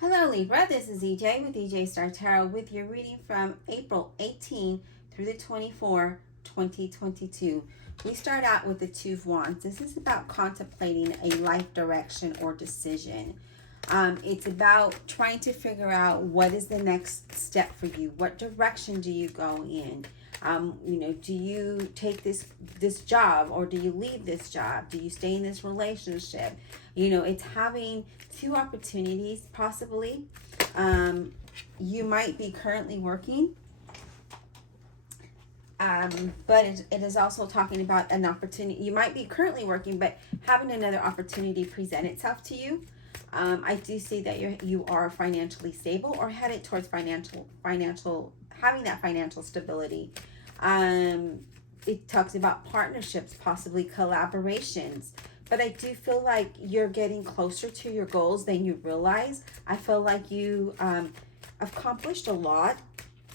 Hello Libra, this is EJ with EJ Star Tarot with your reading from April 18 through the 24, 2022. We start out with the Two of Wands. This is about contemplating a life direction or decision. It's about trying to figure out what is the next step for you. What direction do you go in? Do you take this job, or do you leave this job? Do you stay in this relationship? It's having two opportunities possibly. You might be currently working, but it is also talking about an opportunity. You might be currently working, but having another opportunity present itself to you. I do see that you are financially stable or headed towards having that financial stability. It talks about partnerships, possibly collaborations. But I do feel like you're getting closer to your goals than you realize. I feel like you accomplished a lot,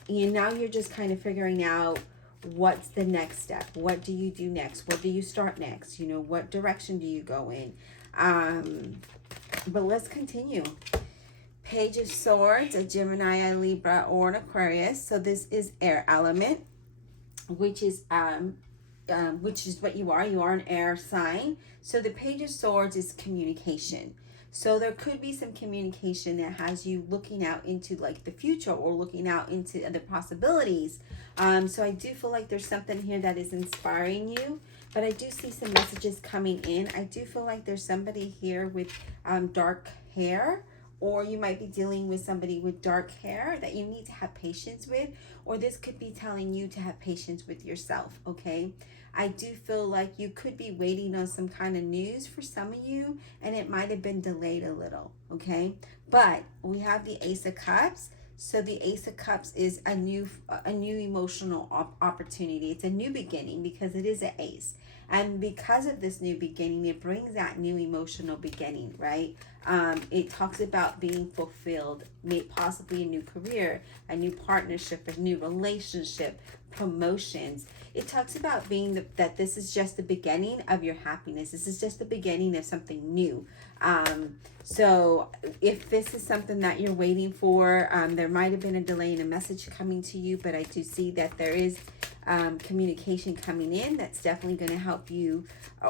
and now you're just kind of figuring out what's the next step. What do you do next? What do you start next? What direction do you go in? But let's continue. Page of Swords, a Gemini, a Libra, or an Aquarius. So this is air element, which is what you are. You are an air sign. So the Page of Swords is communication. So there could be some communication that has you looking out into like the future or looking out into the possibilities. So I do feel like there's something here that is inspiring you, but I do see some messages coming in. I do feel like there's somebody here with dark hair, or you might be dealing with somebody with dark hair that you need to have patience with, or this could be telling you to have patience with yourself, okay? I do feel like you could be waiting on some kind of news for some of you, and it might have been delayed a little, okay? But we have the Ace of Cups. So the Ace of Cups is a new emotional opportunity. It's a new beginning because it is an ace. And because of this new beginning, it brings that new emotional beginning, right? It talks about being fulfilled, possibly a new career, a new partnership, a new relationship, promotions. It talks about that this is just the beginning of your happiness. This is just the beginning of something new. So if this is something that you're waiting for, there might have been a delay in a message coming to you, but I do see that there is communication coming in that's definitely going to help you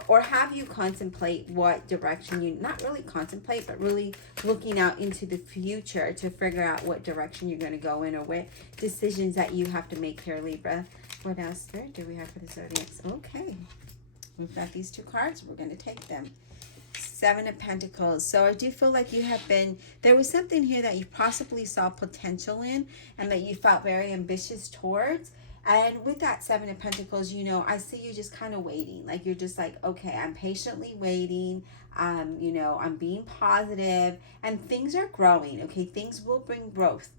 or have you contemplate what direction not really contemplate, but really looking out into the future to figure out what direction you're going to go in or what decisions that you have to make here, Libra. What else do we have for the zodiacs? Okay, we've got these two cards. We're going to take them. Seven of Pentacles. So I do feel like there was something here that you possibly saw potential in and that you felt very ambitious towards. And with that Seven of Pentacles, I see you just kind of waiting. Like you're just like, okay, I'm patiently waiting. I'm being positive and things are growing. Okay, things will bring growth.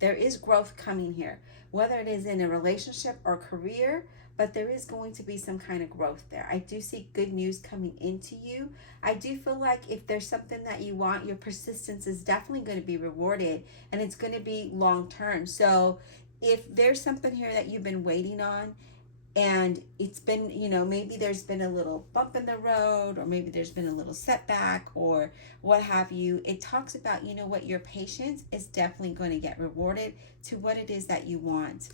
There is growth coming here, whether it is in a relationship or career, but there is going to be some kind of growth there. I do see good news coming into you. I do feel like if there's something that you want, your persistence is definitely going to be rewarded, and it's going to be long term. So if there's something here that you've been waiting on, and it's been, maybe there's been a little bump in the road, or maybe there's been a little setback or what have you, it talks about, what your patience is definitely going to get rewarded to what it is that you want.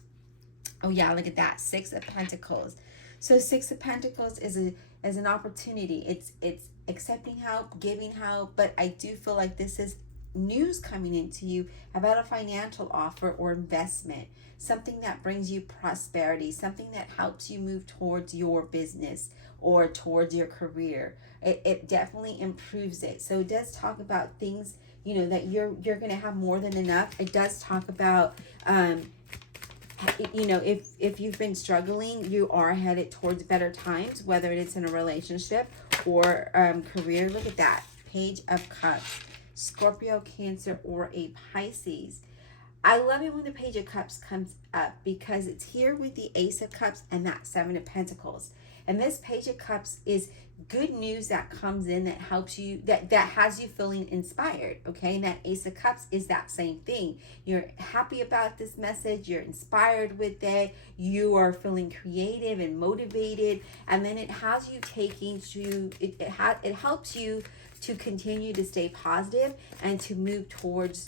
Oh yeah, look at that. Six of Pentacles. So Six of Pentacles is an opportunity. It's accepting help, giving help, but I do feel like this is news coming into you about a financial offer or investment, something that brings you prosperity, something that helps you move towards your business or towards your career. It definitely improves it. So it does talk about things, that you're going to have more than enough. It does talk about if you've been struggling, you are headed towards better times, whether it's in a relationship or career. Look at that. Page of Cups. Scorpio, Cancer, or a Pisces. I love it when the Page of Cups comes up because it's here with the Ace of Cups and that Seven of Pentacles. And this Page of Cups is good news that comes in that helps you, that has you feeling inspired, okay? And that Ace of Cups is that same thing. You're happy about this message. You're inspired with it. You are feeling creative and motivated. And then it has you taking to, it helps you to continue to stay positive and to move towards,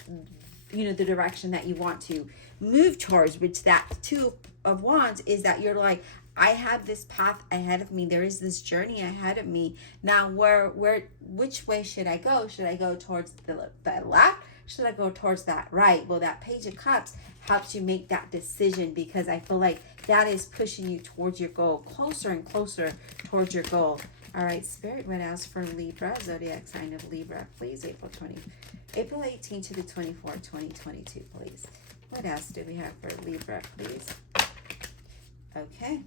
you know, the direction that you want to move towards, which that Two of Wands is that you're like, I have this path ahead of me. There is this journey ahead of me. Now, which way should I go? Should I go towards the left? Should I go towards that right? Well, that Page of Cups helps you make that decision, because I feel like that is pushing you towards your goal, closer and closer towards your goal. All right, Spirit, what else for Libra, zodiac sign of Libra, please? April 18 to the 24th, 2022, please. What else do we have for Libra, please? Okay.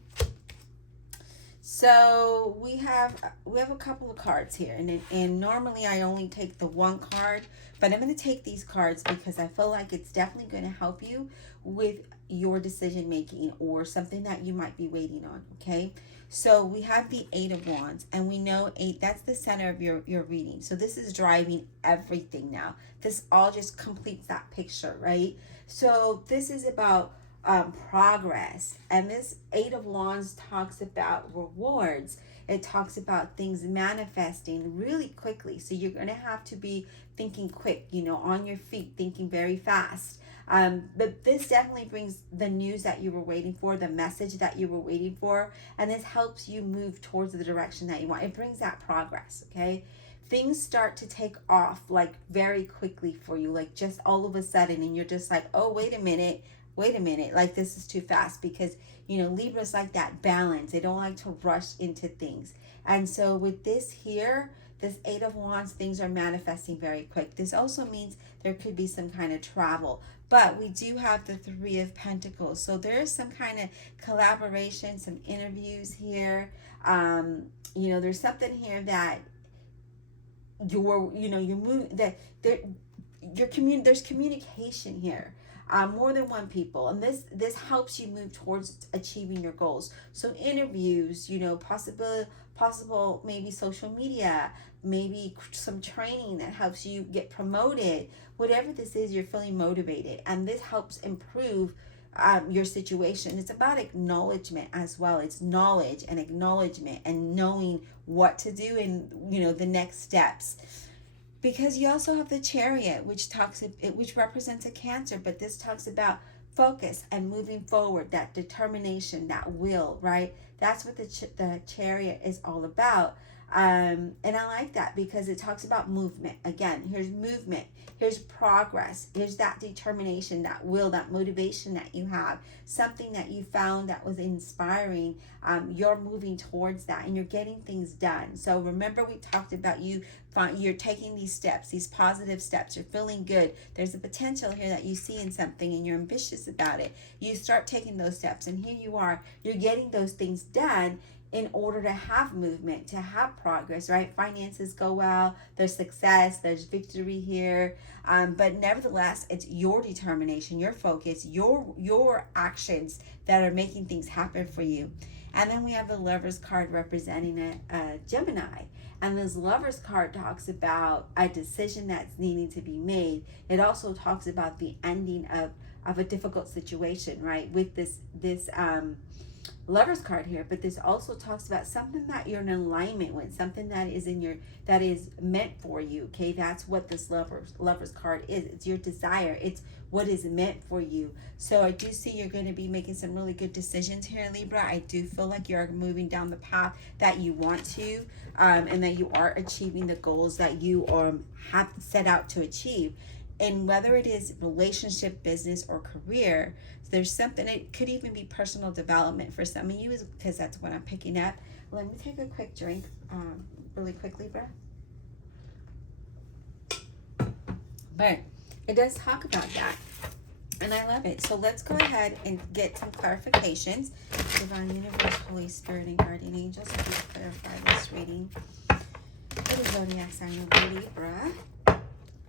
So we have a couple of cards here, and normally I only take the one card, but I'm going to take these cards because I feel like it's definitely going to help you with your decision making or something that you might be waiting on. Okay. So we have the Eight of Wands, and we know that's the center of your reading. So this is driving everything now. This all just completes that picture, right? So this is about progress, and this Eight of Wands talks about rewards. It talks about things manifesting really quickly. So you're going to have to be thinking quick, you know, on your feet, thinking very fast. But this definitely brings the news that you were waiting for, the message that you were waiting for, and this helps you move towards the direction that you want. It brings that progress, okay? Things start to take off like very quickly for you, like just all of a sudden, and you're just like, oh, wait a minute, like this is too fast, because, you know, Libra's like that balance. They don't like to rush into things. And so with this here, this Eight of Wands, things are manifesting very quick. This also means there could be some kind of travel. But we do have the Three of Pentacles. So there is some kind of collaboration, some interviews here. You know, there's something here that there's communication here. More than one people, and this helps you move towards achieving your goals. So interviews, you know, possible maybe social media, maybe some training that helps you get promoted. Whatever this is, you're feeling motivated, and this helps improve your situation. It's about acknowledgement as well. It's knowledge and acknowledgement and knowing what to do and, you know, the next steps. Because you also have the Chariot, which represents a Cancer, but this talks about focus and moving forward, that determination, that will, right? That's what the Chariot is all about. And I like that because it talks about movement. Again, here's movement, here's progress, here's that determination, that will, that motivation that you have, something that you found that was inspiring. You're moving towards that and you're getting things done. So remember, we talked about you're taking these steps, these positive steps. You're feeling good. There's a potential here that you see in something and you're ambitious about it. You start taking those steps, and here you are. You're getting those things done in order to have movement, to have progress, right? Finances go well, there's success, there's victory here. But nevertheless, it's your determination, your focus, your actions that are making things happen for you. And then we have the Lovers card representing a Gemini. And this Lovers card talks about a decision that's needing to be made. It also talks about the ending of a difficult situation, right? With this Lovers card here, but this also talks about something that you're in alignment with, something that is meant for you. Okay, that's what this lovers card is. It's your desire. It's what is meant for you. So I do see you're going to be making some really good decisions here, Libra. I do feel like you're moving down the path that you want to, and that you are achieving the goals that you have set out to achieve. And whether it is relationship, business, or career, there's something, it could even be personal development for some of you, because that's what I'm picking up. Let me take a quick drink really quickly, Libra. But it does talk about that, and I love it. So let's go ahead and get some clarifications. Divine Universe, Holy Spirit, and Guardian Angels, please clarify this reading. For the zodiac sign of Libra,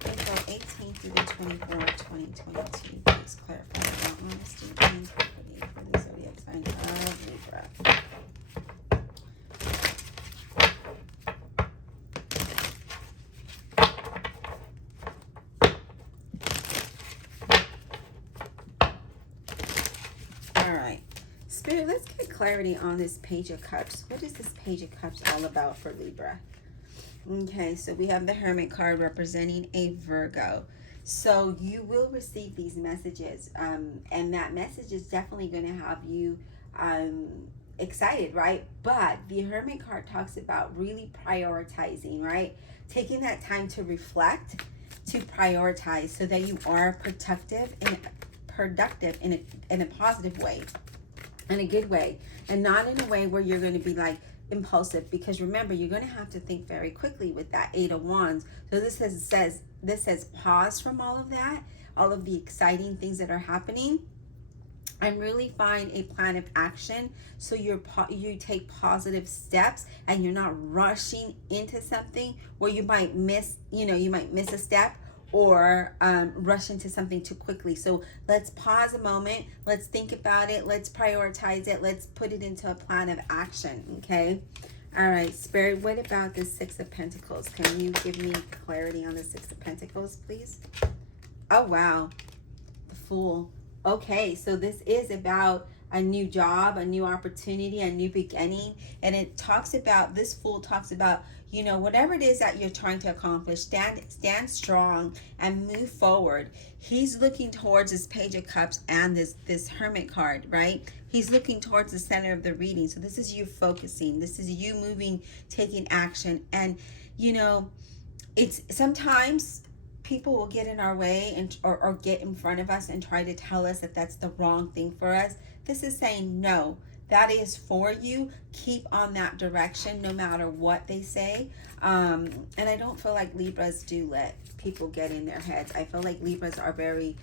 April 18th through the 24th, 2022. Please clarify about honesty and integrity for the zodiac sign of Libra. All right. Spirit, let's get clarity on this Page of Cups. What is this Page of Cups all about for Libra? Okay, so we have the Hermit card representing a Virgo. So you will receive these messages, and that message is definitely going to have you excited, right? But the Hermit card talks about really prioritizing, right? Taking that time to reflect, to prioritize, so that you are productive in a positive way, in a good way, and not in a way where you're going to be like impulsive, because remember, you're going to have to think very quickly with that Eight of Wands. So this says pause from all of that, all of the exciting things that are happening, and really find a plan of action, so you take positive steps and you're not rushing into something where you might miss, you might miss a step, or rush into something too quickly. So let's pause a moment, let's think about it, let's prioritize it, let's put it into a plan of action. Okay. All right, Spirit, what about the Six of Pentacles? Can you give me clarity on the Six of Pentacles, please? Oh, wow. The Fool. Okay, so this is about a new job, a new opportunity, a new beginning. And it talks about, this Fool talks about, whatever it is that you're trying to accomplish, stand strong and move forward. He's looking towards this Page of Cups and this Hermit card, right? He's looking towards the center of the reading. So this is you focusing. This is you moving, taking action. And, it's sometimes people will get in our way and or get in front of us and try to tell us that that's the wrong thing for us. This is saying, no, that is for you. Keep on that direction no matter what they say. And I don't feel like Libras do let people get in their heads. I feel like Libras are very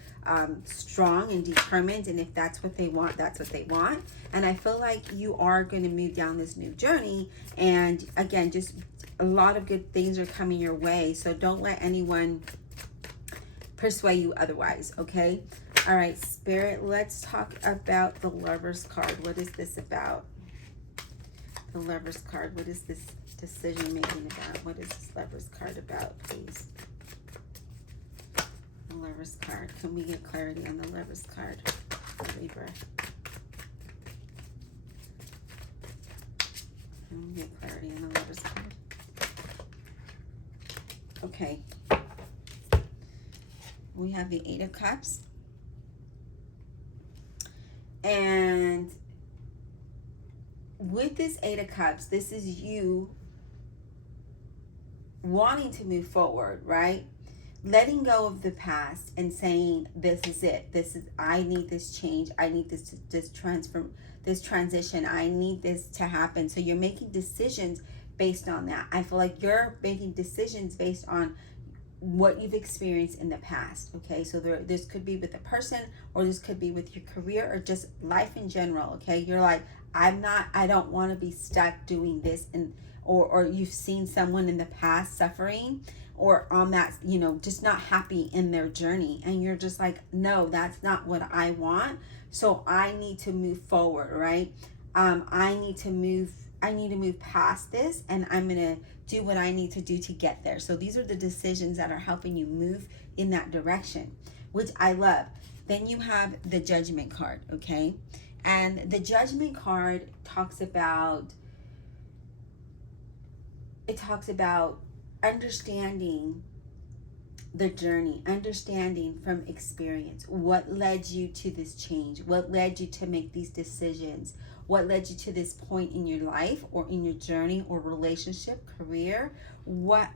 strong and determined, and if that's what they want, that's what they want. And I feel like you are going to move down this new journey, and again, just a lot of good things are coming your way. So don't let anyone persuade you otherwise. Okay. All right, Spirit, let's talk about the Lover's card. What is this about? The Lover's card. What is this decision making about? What is this Lover's card about, please? The Lover's card. Can we get clarity on the Lover's card, Libra? Can we get clarity on the Lover's card? Okay. We have the Eight of Cups. And with this Eight of Cups, this is you wanting to move forward, right? Letting go of the past and saying, this is it. I need this change. I need this transition. I need this to happen. So you're making decisions based on that. I feel like you're making decisions based on what you've experienced in the past. Okay, so this could be with a person, or this could be with your career, or just life in general. Okay, you're like, I don't want to be stuck doing this, and or you've seen someone in the past suffering, or on that, just not happy in their journey, and you're just like, no, that's not what I want. So I need to move forward, right? I need to move past this, and I'm gonna do what I need to do to get there. So these are the decisions that are helping you move in that direction, which I love. Then you have the Judgment card, okay? And the Judgment card talks about understanding the journey, understanding from experience what led you to this change, what led you to make these decisions, what led you to this point in your life or in your journey or relationship, career, what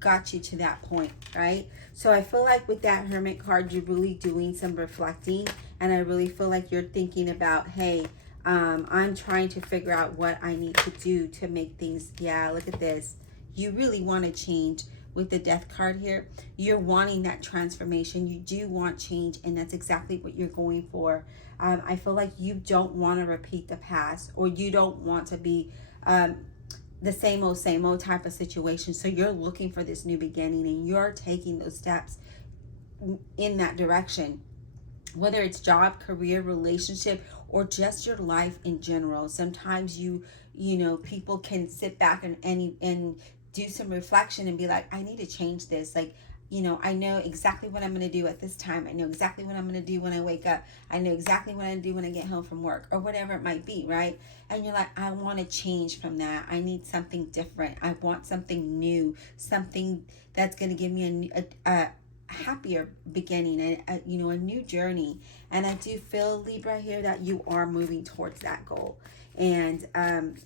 got you to that point, right? So I feel like with that Hermit card, you're really doing some reflecting, and I really feel like you're thinking about, hey, I'm trying to figure out what I need to do to make things, yeah, look at this. You really want to change. With the Death card here, you're wanting that transformation. You do want change, and that's exactly what you're going for. I feel like you don't want to repeat the past, or you don't want to be the same old type of situation. So you're looking for this new beginning, and you're taking those steps in that direction, whether it's job, career, relationship, or just your life in general. Sometimes people can sit back and do some reflection and be like, I need to change this. Like, I know exactly what I'm going to do at this time. I know exactly what I'm going to do when I wake up. I know exactly what I do when I get home from work, or whatever it might be, right? And you're like, I want to change from that. I need something different. I want something new, something that's going to give me a happier beginning, a new journey. And I do feel, Libra, here that you are moving towards that goal. And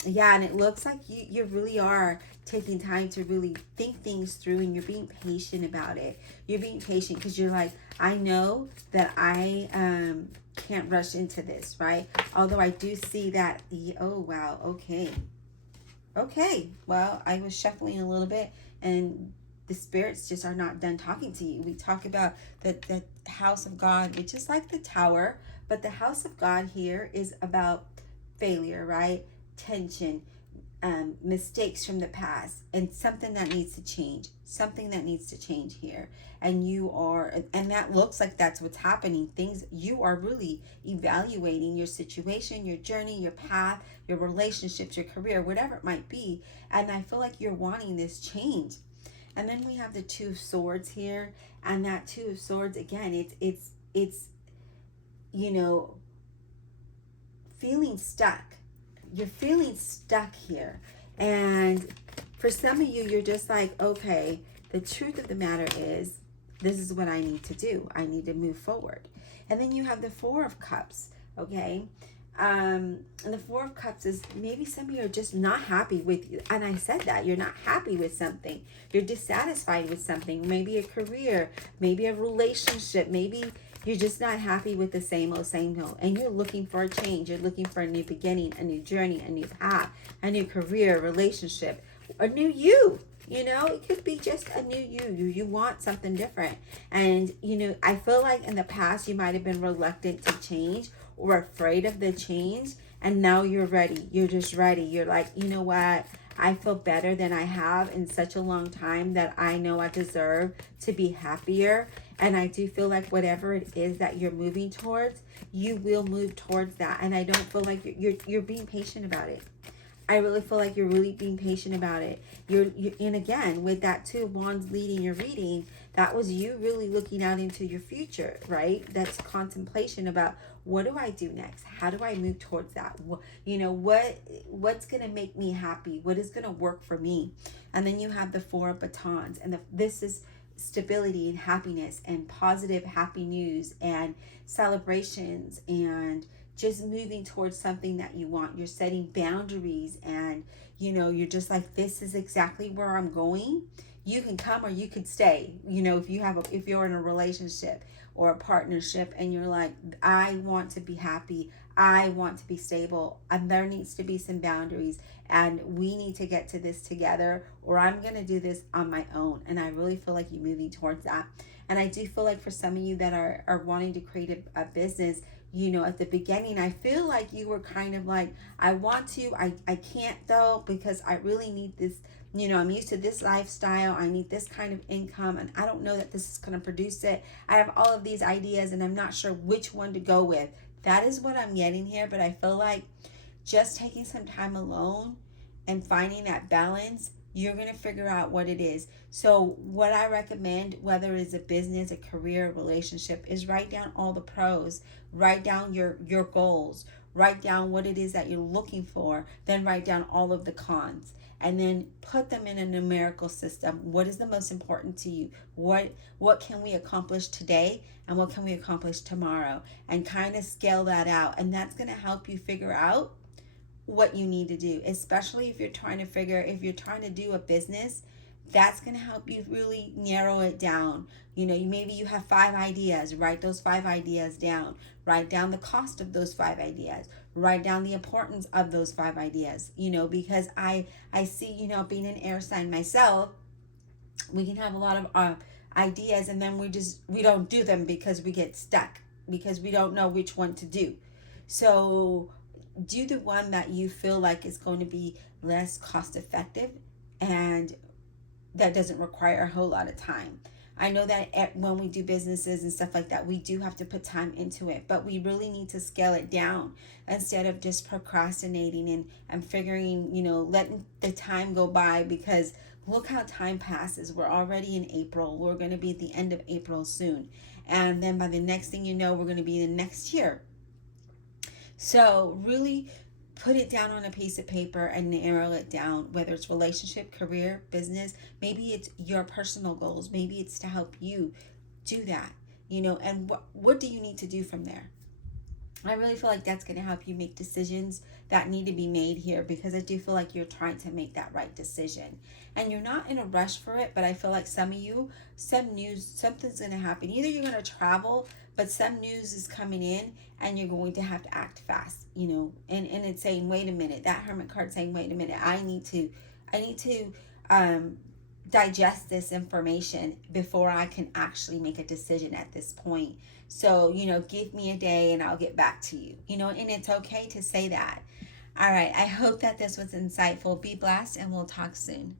yeah, and it looks like you really are taking time to really think things through, and you're being patient about it. You're being patient because you're like, I know that I can't rush into this, right? Although I do see that oh wow, okay, well, I was shuffling a little bit, and the spirits just are not done talking to you. We talk about the house of God, which is like the tower, but the house of God here is about failure, right? Tension, mistakes from the past, and something that needs to change. Something that needs to change here. And that looks like that's what's happening. You are really evaluating your situation, your journey, your path, your relationships, your career, whatever it might be. And I feel like you're wanting this change. And then we have the Two of Swords here, and that Two of Swords, again, it's feeling stuck. You're feeling stuck here. And for some of you, you're just like, okay, the truth of the matter is, this is what I need to do. I need to move forward. And then you have the Four of Cups, okay? And the Four of Cups is, maybe some of you are just not happy with you. And I said that you're not happy with something. You're dissatisfied with something. Maybe a career, maybe a relationship, maybe you're just not happy with the same old, and you're looking for a change. You're looking for a new beginning, a new journey, a new path, a new career, relationship, a new you. It could be just a new you. You want something different. And, I feel like in the past you might have been reluctant to change or afraid of the change. And now you're ready. You're just ready. You're like, you know what? I feel better than I have in such a long time, that I know I deserve to be happier. And I do feel like whatever it is that you're moving towards, you will move towards that. And I don't feel like you're being patient about it. I really feel like you're really being patient about it. And again, with that Two of Wands leading your reading, that was you really looking out into your future, right? That's contemplation about, what do I do next? How do I move towards that? What's going to make me happy? What is going to work for me? And then you have the Four of Batons, and this is stability and happiness and positive, happy news and celebrations, and just moving towards something that you want. You're setting boundaries, and you're just like, this is exactly where I'm going. You can come or you could stay. If you're in a relationship or a partnership, and you're like, I want to be happy, I want to be stable, and there needs to be some boundaries, and we need to get to this together, or I'm going to do this on my own. And I really feel like you're moving towards that. And I do feel like for some of you that are wanting to create a business, at the beginning, I feel like you were kind of like, I want to, I can't though, because I really need this. I'm used to this lifestyle. I need this kind of income, and I don't know that this is going to produce it. I have all of these ideas, and I'm not sure which one to go with. That is what I'm getting here. But I feel like just taking some time alone and finding that balance, you're going to figure out what it is. So what I recommend, whether it's a business, a career, a relationship, is write down all the pros, write down your goals, write down what it is that you're looking for, then write down all of the cons, and then put them in a numerical system. What is the most important to you? What can we accomplish today, and what can we accomplish tomorrow? And kind of scale that out. And that's going to help you figure out what you need to do, especially if you're trying to do a business. That's going to help you really narrow it down. Maybe you have 5 ideas. Write those 5 ideas down. Write down the cost of those 5 ideas. Write down the importance of those 5 ideas. Because I see, being an air sign myself, we can have a lot of ideas, and then we don't do them because we get stuck, because we don't know which one to do. So do the one that you feel like is going to be less cost effective, and that doesn't require a whole lot of time. I know that when we do businesses and stuff like that, we do have to put time into it, but we really need to scale it down instead of just procrastinating and figuring, letting the time go by because look how time passes. We're already in April. We're going to be at the end of April soon. And then by the next thing you know, we're going to be in the next year. So really put it down on a piece of paper and narrow it down, whether it's relationship, career, business. Maybe it's your personal goals. Maybe it's to help you do that, and what do you need to do from there? I really feel like that's going to help you make decisions that need to be made here, because I do feel like you're trying to make that right decision. And you're not in a rush for it, but I feel like some of you, something's going to happen. Either you're going to travel, but some news is coming in and you're going to have to act fast, and it's saying, wait a minute, that Hermit card saying, wait a minute, I need to digest this information before I can actually make a decision at this point. So, give me a day and I'll get back to you, and it's okay to say that. All right. I hope that this was insightful. Be blessed and we'll talk soon.